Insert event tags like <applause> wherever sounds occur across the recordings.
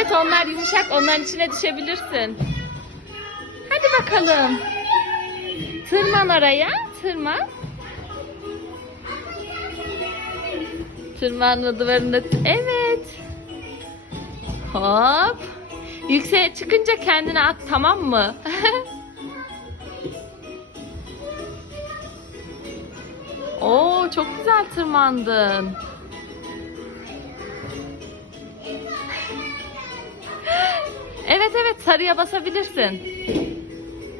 Evet onlar yumuşak. Onların içine düşebilirsin. Hadi bakalım. Tırman oraya. Tırman. Tırmanma duvarında. Evet. Hop. Yükseğe çıkınca kendini at tamam mı? <laughs> Oo çok güzel tırmandın. Evet evet sarıya basabilirsin.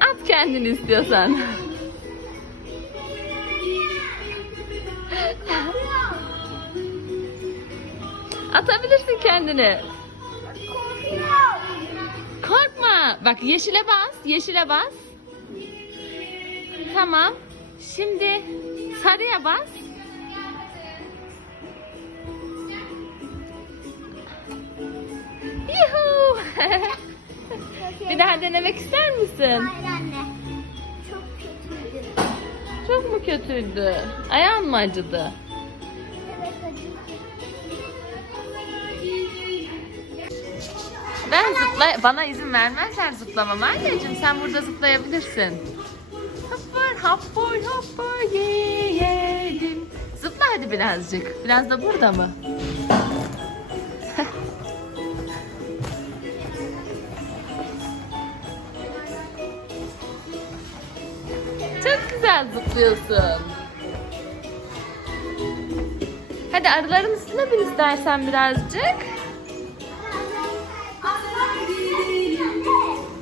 At kendini istiyorsan. Atabilirsin kendini. Korkma. Bak yeşile bas. Yeşile bas. Tamam. Şimdi sarıya bas. Yuhu. <laughs> Bir daha denemek ister misin? Hayır anne. Çok kötüydü. Çok mu kötüydü? Ayağın mı acıdı? Evet hadi. Ben zıpla bana izin vermezler zıplamama anneciğim sen burada zıplayabilirsin. Hopper hopper hopper yedim. Zıpla hadi birazcık. Biraz da burada mı? Güzel zıplıyorsun. Hadi arıların üstüne bin istersen birazcık.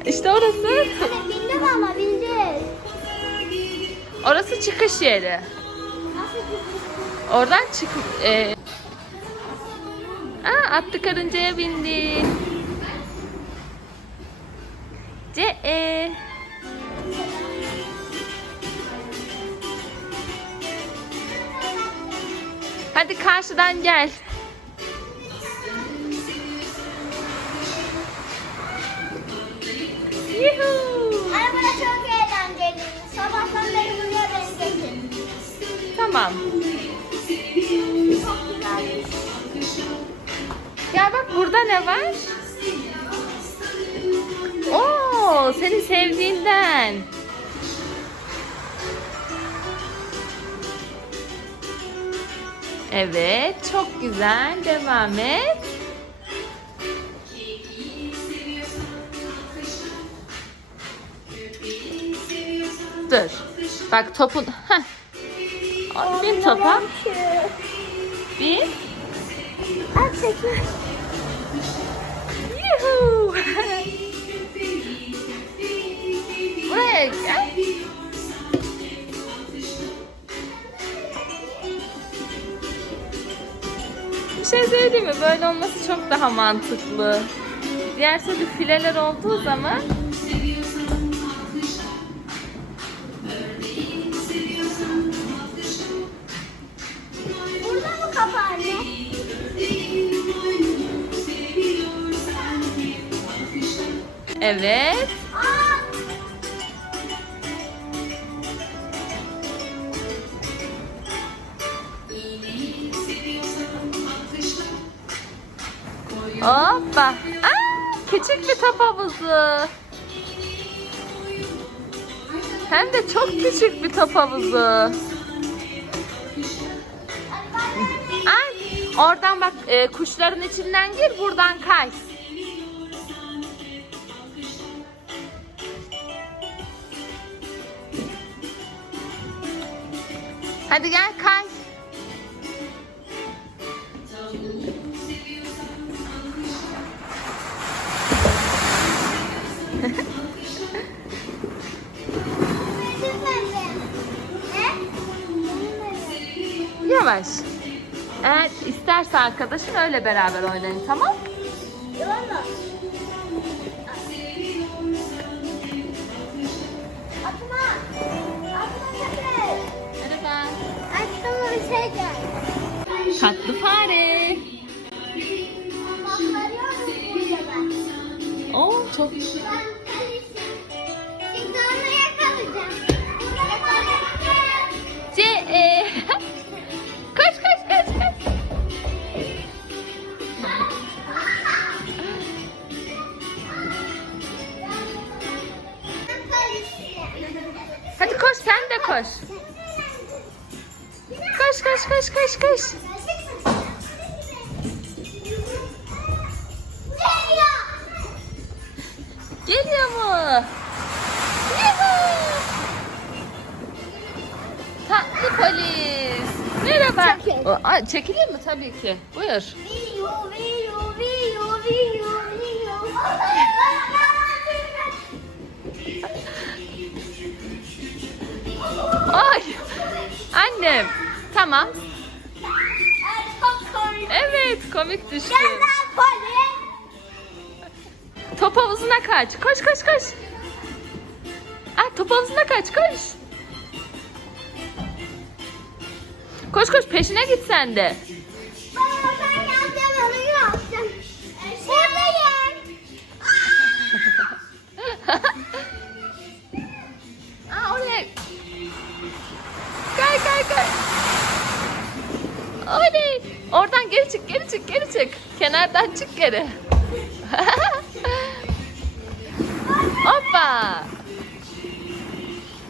İşte orası. Anne bildim ama bildim. Orası çıkış yeri. Oradan çık. E... Aa, atlı karıncaya bindin. Ce e. Hadi karşıdan gel. Yuhuu. Çok eğlenceli. Sabahtan beri buraya beni getirdin. Tamam. Çok. Ya bak burada ne var? Oo, senin sevdiğinden. Evet, çok güzel. Devam et. Dur. Bak topun. Heh. Bin topa. Çekil. Yuhuu. Buraya gel. Şey söyleyeyim mi? Böyle olması çok daha mantıklı. Diğer türlü fileler olduğu zaman Burada mı kapı anne? evet. Hoppa. Aa, küçük bir top havuzu. Hem de çok küçük bir top havuzu. Ay, oradan bak e, kuşların içinden gir buradan kay. Hadi gel kay. Yavaş. Eğer isterse arkadaşın öyle beraber oynayın tamam? Yolla. Atma. Atma sakın. Merhaba. Aklıma bir şey. Tatlı fare. Oo çok Ben koş. Koş koş koş koş koş. Geliyor mu? Tatlı polis. Merhaba. O, ay, çekileyim mi? Tabii ki. Buyur. Ay. Annem. Tamam. Evet komik düştü. Top havuzuna kaç. Koş koş koş. Ah, top havuzuna kaç koş. Koş koş peşine git sen de. Oley. Oradan geri çık geri çık geri çık. Kenardan çık geri. <laughs> Hoppa.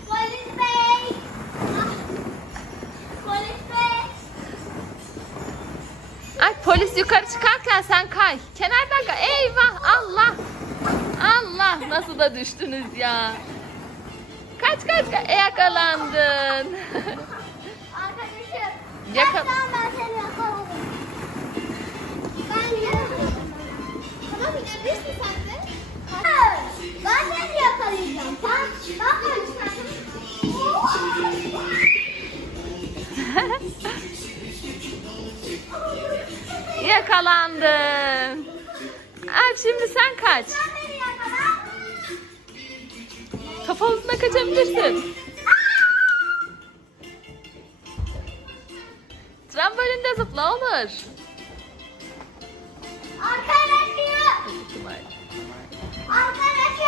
Polis bey. Polis bey. Ay polis yukarı çıkarken sen kay. Kenardan kay. Eyvah Allah. Allah nasıl da düştünüz ya. Kaç kaç kaç. E, yakalandın. <laughs> Yakal-. Ben seni yakaladım. Ben yakaladım. Tamam gidebilirsin sen de. Ben seni yakalayacağım. Sen. <laughs> Yakalandın. Ay şimdi sen kaç. Kafa havuzuna kaçabilirsin. Zıpla olur. Arkadaşım. Arkadaşım.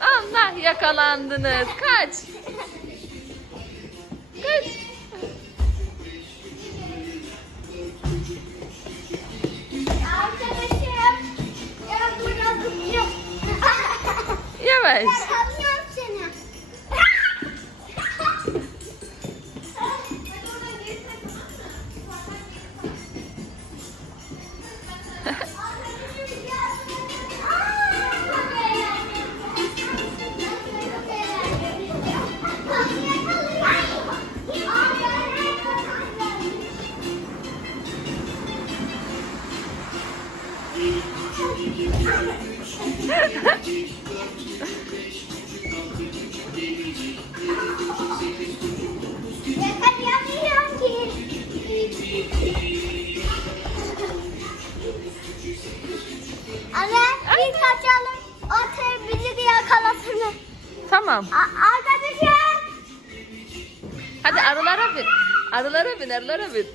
<laughs> Allah yakalandınız. Kaç. guys. Yakalayın.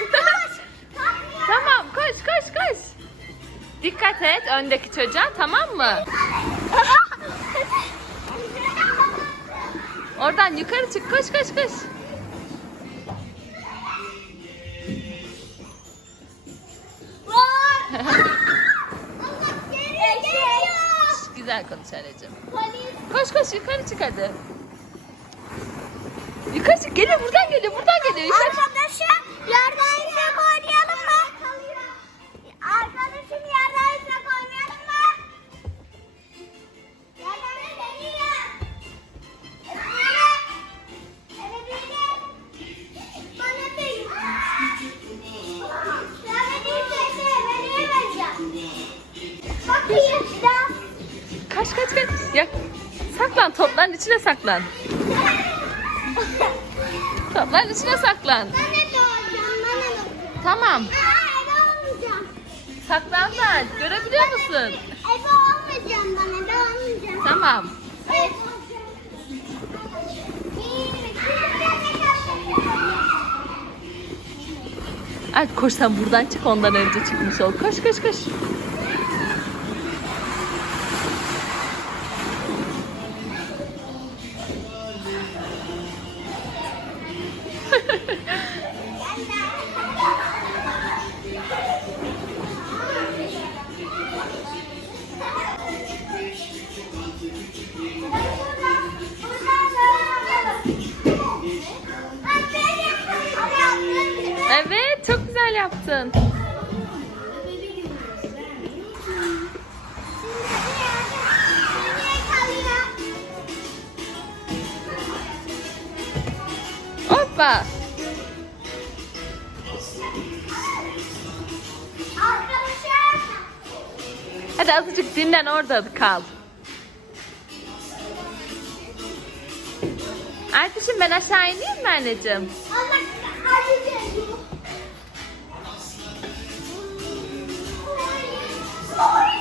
Koş. Koş. Tamam, koş, koş, koş. Dikkat et öndeki çocuğa, tamam mı? <laughs> Oradan yukarı çık, koş, koş, koş. Güzel konuş anneciğim. Koş koş yukarı çık hadi. Yukarı çık, geliyor buradan geliyor, buradan geliyor. Yukarı çık. Arkadaşım içine saklan. Topların içine saklan. Ben de doğacağım. Ben de doğacağım. Tamam. Aa, eve olmayacağım. Saklan da görebiliyor musun? Eve olmayacağım ben. Eve olmayacağım. Tamam. Evet. Ay koş sen buradan çık ondan önce çıkmış ol. Koş koş koş. Güzel yaptın. Hoppa. Hadi azıcık dinlen orada kal. Artuşum ben aşağı ineyim mi anneciğim? Allah acıcı. Allah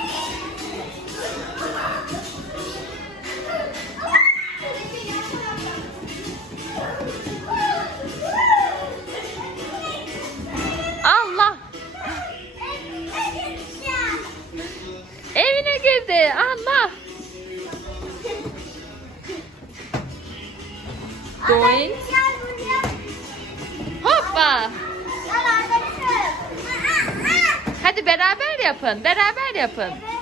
yapın beraber yapın.